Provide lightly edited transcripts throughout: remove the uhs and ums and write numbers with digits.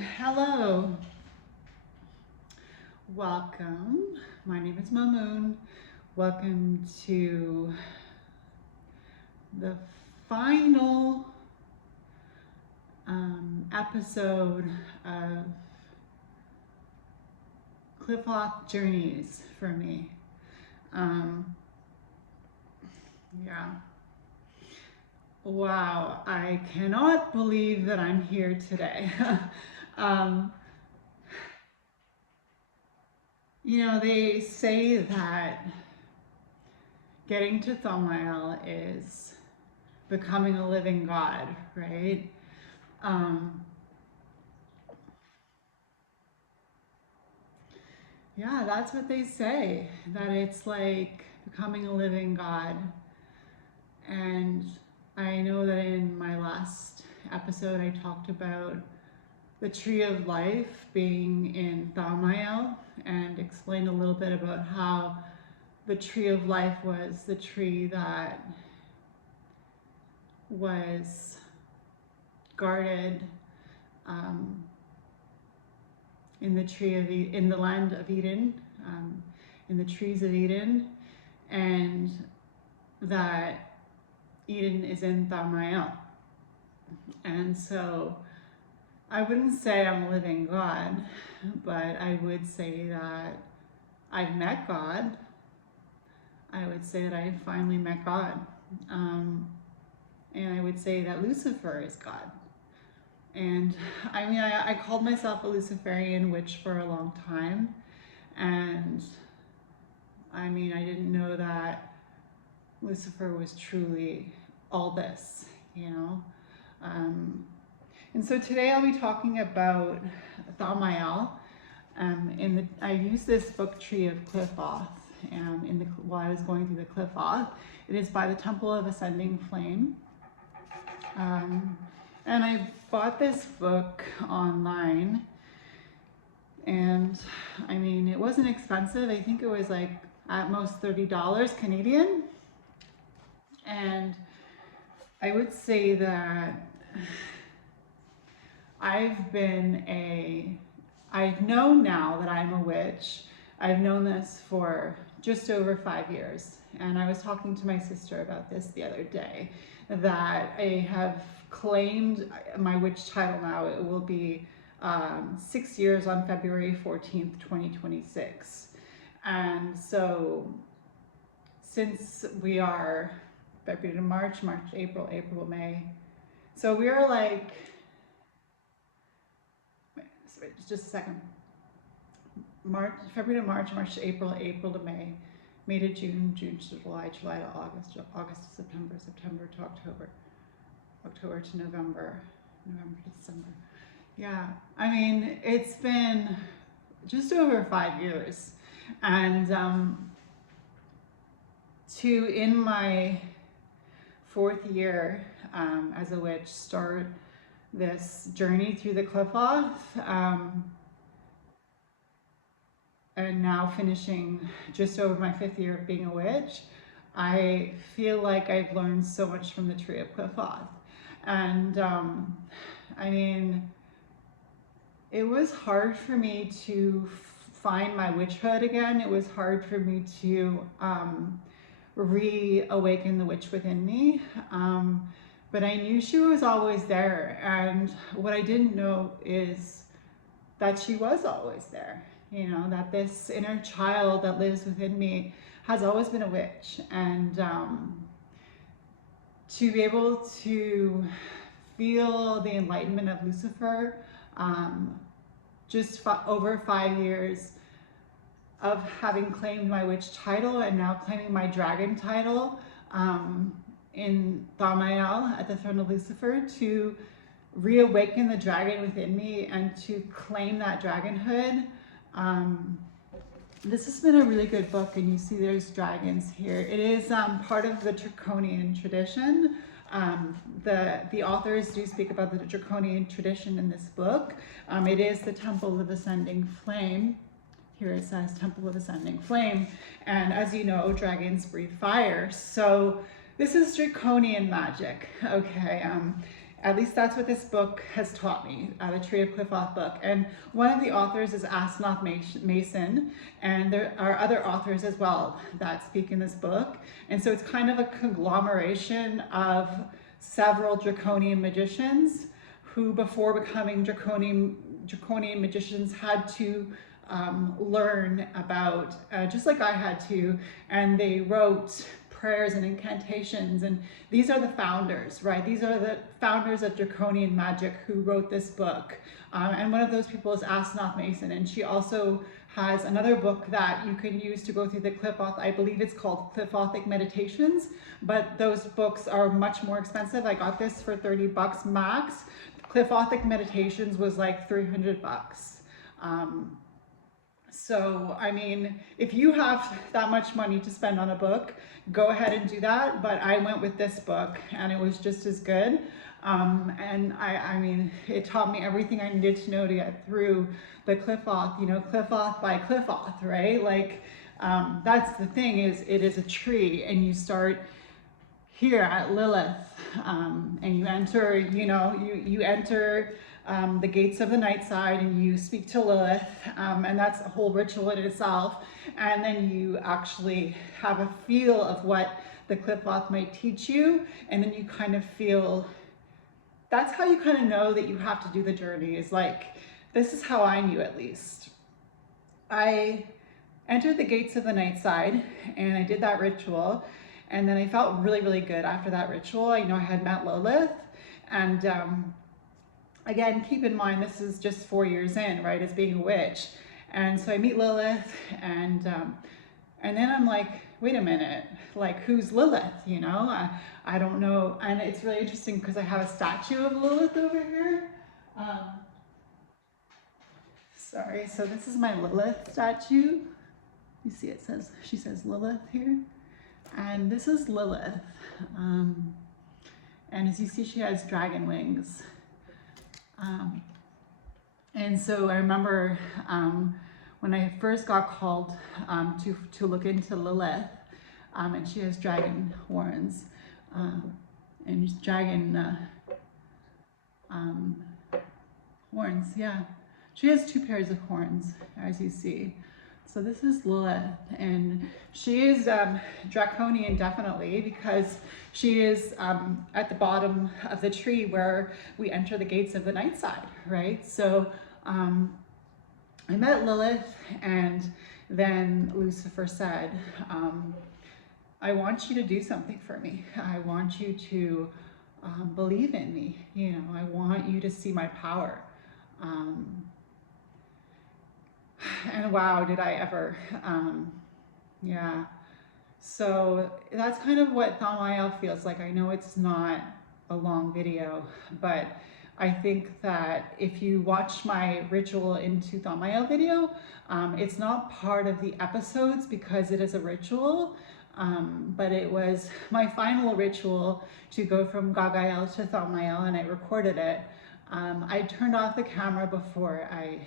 Hello. Welcome. My name is Mamoon. Welcome to the final episode of Qliphoth journeys for me. Yeah. Wow, I cannot believe that I'm here today. You know, they say that getting to Thaumiel is becoming a living God, right? Yeah, that's what they say, that it's like becoming a living God. And I know that in my last episode I talked about the tree of life being in Thaumiel and explained a little bit about how the tree of life was the tree that was guarded in the land of Eden, in the trees of Eden, and that Eden is in Thaumiel. And so I wouldn't say I'm a living God, but I would say that I've met God. I would say that I finally met God. And I would say that Lucifer is God. And I mean, I called myself a Luciferian witch for a long time. And I mean, I didn't know that Lucifer was truly all this, you know? And so today I'll be talking about Thaumiel. I used this book, Tree of Qliphoth, while I was going through the Qliphoth. It is by the Temple of Ascending Flame. And I bought this book online, and I mean, it wasn't expensive. I think it was like at most $30 Canadian. And I would say that I've known now that I'm a witch. I've known this for just over 5 years. And I was talking to my sister about this the other day, that I have claimed my witch title now. It will be 6 years on February 14th, 2026. And so since we are February to March, April, May. So we are like, just a second. February to March, April to May, May to June, June to July, July to August, August to September, September to October, October to November, November to December. Yeah, I mean, it's been just over 5 years. And in my 4th year as a witch, start this journey through the Qliphoth, and now finishing just over my 5th year of being a witch, I feel like I've learned so much from the Tree of Qliphoth. And I mean, it was hard for me to find my witchhood again. It was hard for me to reawaken the witch within me. But I knew she was always there, and what I didn't know is that she was always there. You know, that this inner child that lives within me has always been a witch. And to be able to feel the enlightenment of Lucifer, just over 5 years of having claimed my witch title and now claiming my dragon title, in Thaumiel at the throne of Lucifer, to reawaken the dragon within me and to claim that dragonhood. This has been a really good book, and you see there's dragons here. It is part of the draconian tradition. The authors do speak about the draconian tradition in this book. It is the Temple of Ascending Flame. Here it says Temple of Ascending Flame. And as you know, dragons breathe fire. So this is draconian magic, okay? At least that's what this book has taught me, the Tree of Qliphoth book. And one of the authors is Asnath Mason, and there are other authors as well that speak in this book. And so it's kind of a conglomeration of several draconian magicians who, before becoming draconian magicians, had to learn about, just like I had to, and they wrote prayers and incantations, and these are the founders, right? These are the founders of draconian magic who wrote this book. And one of those people is Asnath Mason, and she also has another book that you can use to go through the Qliphoth. I believe it's called Qliphothic Meditations, but those books are much more expensive. I got this for 30 bucks max. Qliphothic Meditations was like 300 bucks. So, I mean, if you have that much money to spend on a book, go ahead and do that. But I went with this book and it was just as good. And I mean, it taught me everything I needed to know to get through the Qliphoth, you know, Qliphoth by Qliphoth, right? Like, that's the thing, is it is a tree, and you start here at Lilith, and you enter, you know, you enter the gates of the night side, and you speak to Lilith, and that's a whole ritual in itself. And then you actually have a feel of what the Qliphoth might teach you, and then you kind of feel, that's how you kind of know that you have to do the journey. Is like, this is how I knew, at least. I entered the gates of the night side, and I did that ritual, and then I felt really, really good after that ritual. You know, I had met Lilith, and again, keep in mind, this is just 4 years in, right, as being a witch. And so I meet Lilith, and then I'm like, wait a minute, like, who's Lilith, you know? I don't know. And it's really interesting because I have a statue of Lilith over here. Sorry, so this is my Lilith statue. You see it says, she says Lilith here. And this is Lilith. And as you see, she has dragon wings. And so I remember when I first got called to look into Lilith, and she has dragon horns, and dragon horns, yeah. She has 2 pairs of horns, as you see. So this is Lilith, and she is draconian, definitely, because she is at the bottom of the tree where we enter the gates of the night side, right? So I met Lilith, and then Lucifer said, I want you to do something for me. I want you to believe in me. You know, I want you to see my power. And wow, did I ever, yeah. So that's kind of what Thaumiel feels like. I know it's not a long video, but I think that if you watch my ritual into Thaumiel video, it's not part of the episodes because it is a ritual, but it was my final ritual to go from Gagael to Thaumiel, and I recorded it. I turned off the camera before I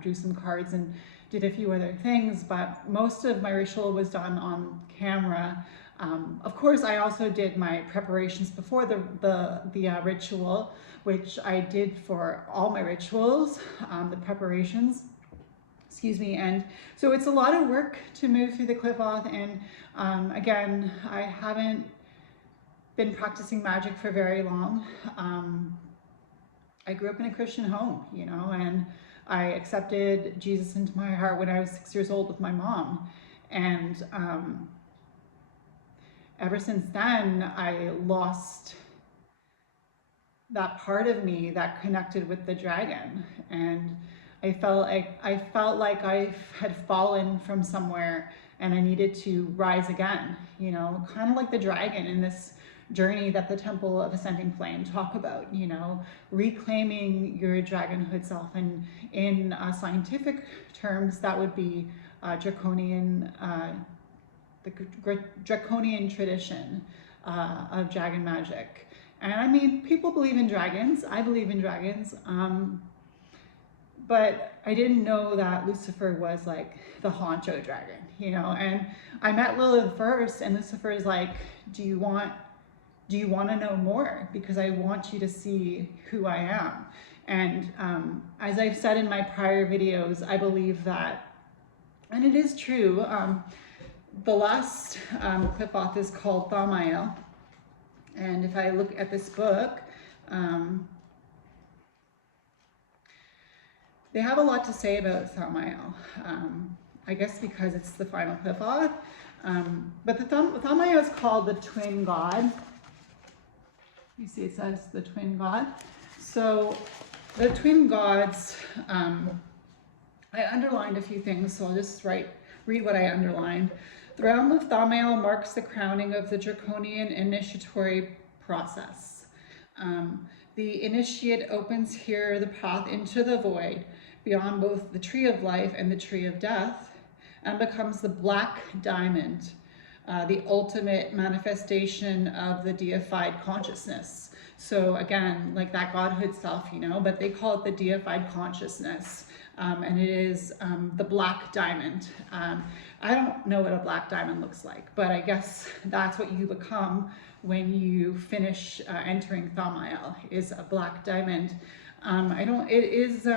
drew some cards and did a few other things, but most of my ritual was done on camera. Of course, I also did my preparations before the ritual, which I did for all my rituals, the preparations, excuse me. And so it's a lot of work to move through the Qliphoth, and again, I haven't been practicing magic for very long. I grew up in a Christian home, you know, and I accepted Jesus into my heart when I was 6 years old with my mom. And ever since then, I lost that part of me that connected with the dragon. And I felt like I had fallen from somewhere and I needed to rise again, you know, kind of like the dragon in this journey that the Temple of Ascending Flame talk about, you know, reclaiming your dragonhood self. And in scientific terms, that would be draconian, the draconian tradition of dragon magic. And I mean, people believe in dragons. I believe in dragons. But I didn't know that Lucifer was like the honcho dragon, you know. And I met Lilith first, and Lucifer is like, do you want do you want to know more? Because I want you to see who I am. And as I've said in my prior videos, I believe that, and it is true, the last Qliphoth is called Thaumiel. And if I look at this book, they have a lot to say about Thaumiel. I guess because it's the final Qliphoth. But the Thaumiel is called the twin god. You see it says the twin god. So the twin gods, I underlined a few things, so I'll just read what I underlined. The realm of Thaumiel marks the crowning of the draconian initiatory process. The initiate opens here the path into the void, beyond both the tree of life and the tree of death, and becomes the black diamond, the ultimate manifestation of the deified consciousness. So again, like that godhood self, you know, but they call it the deified consciousness. And it is the black diamond. I don't know what a black diamond looks like, but I guess that's what you become when you finish entering Thaumiel, is a black diamond. It is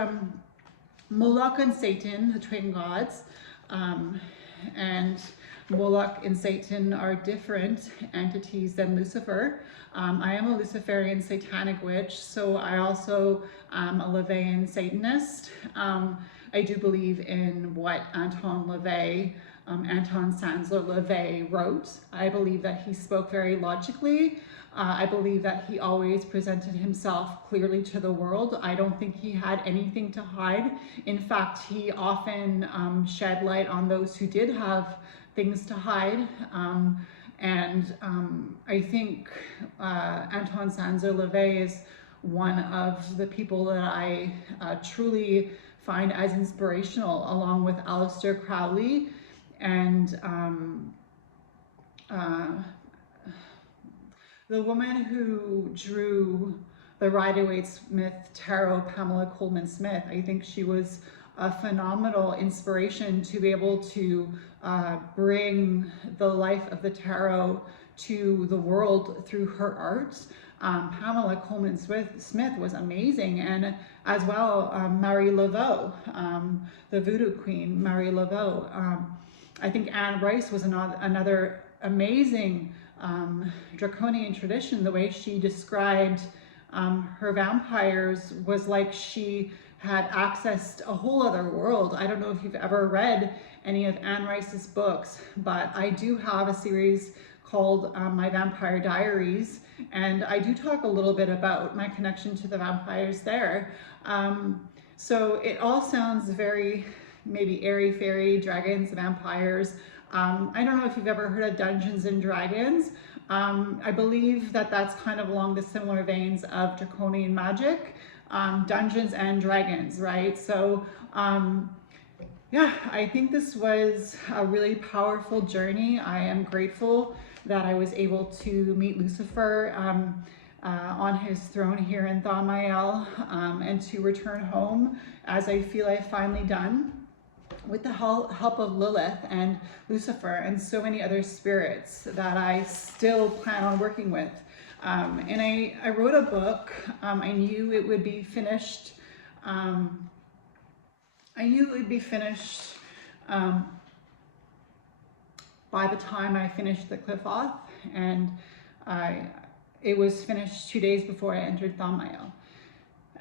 Moloch and Satan, the twin gods, and Moloch and Satan are different entities than Lucifer. I am a Luciferian satanic witch, so I also am a LaVeyan Satanist. I do believe in what Anton Sandsler LaVey wrote. I believe that he spoke very logically. I believe that he always presented himself clearly to the world. I don't think he had anything to hide. In fact, he often shed light on those who did have things to hide. I think Anton Sandsler LaVey is one of the people that I truly find as inspirational, along with Aleister Crowley and the woman who drew the Rider-Waite-Smith Tarot, Pamela Coleman Smith. I think she was a phenomenal inspiration to be able to bring the life of the tarot to the world through her art. Pamela Coleman Smith was amazing, and as well Marie Laveau, the voodoo queen, Marie Laveau. I think Anne Rice was another amazing draconian tradition. The way she described her vampires was like she had accessed a whole other world. I don't know if you've ever read any of Anne Rice's books, but I do have a series called My Vampire Diaries, and I do talk a little bit about my connection to the vampires there. So it all sounds very maybe airy-fairy, dragons, vampires. I don't know if you've ever heard of Dungeons and Dragons. I believe that that's kind of along the similar veins of draconian magic, Dungeons and Dragons, right? So yeah, I think this was a really powerful journey. I am grateful that I was able to meet Lucifer on his throne here in Thaumiel, and to return home, as I feel I've finally done, with the help of Lilith and Lucifer and so many other spirits that I still plan on working with. And I wrote a book. I knew it would be finished. By the time I finished the Qliphoth, and it was finished 2 days before I entered Thaumiel.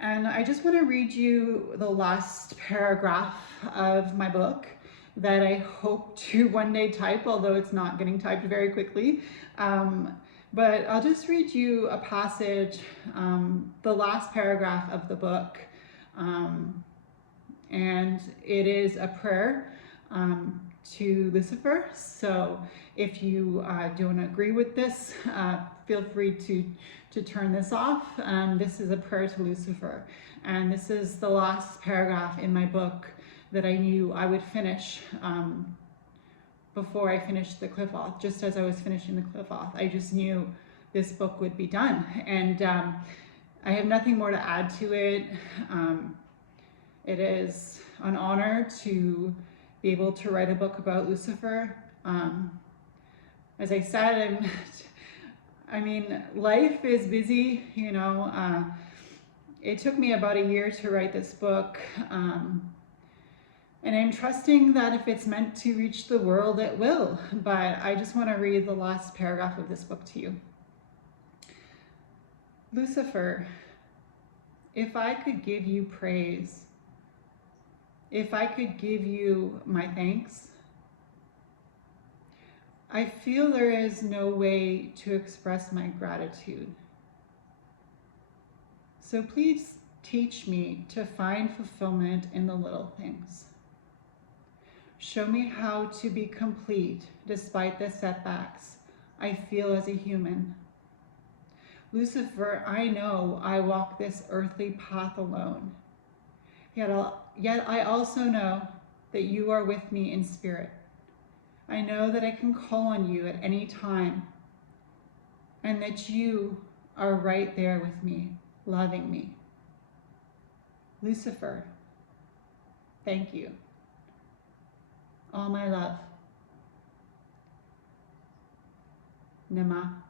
And I just want to read you the last paragraph of my book that I hope to one day type, although it's not getting typed very quickly. But I'll just read you a passage, the last paragraph of the book. And it is a prayer to Lucifer. So if you don't agree with this, feel free to turn this off. This is a prayer to Lucifer. And this is the last paragraph in my book that I knew I would finish before I finished the Qliphoth. Just as I was finishing the Qliphoth, I just knew this book would be done. And I have nothing more to add to it. It is an honor to be able to write a book about Lucifer. As I said, I mean, life is busy, it took me about a year to write this book. And I'm trusting that if it's meant to reach the world, it will. But I just want to read the last paragraph of this book to you. Lucifer, if I could give you praise, if I could give you my thanks, I feel there is no way to express my gratitude. So please teach me to find fulfillment in the little things. Show me how to be complete despite the setbacks I feel as a human. Lucifer, I know I walk this earthly path alone. Yet I also know that you are with me in spirit. I know that I can call on you at any time, and that you are right there with me, loving me. Lucifer, thank you. All my love. Nama.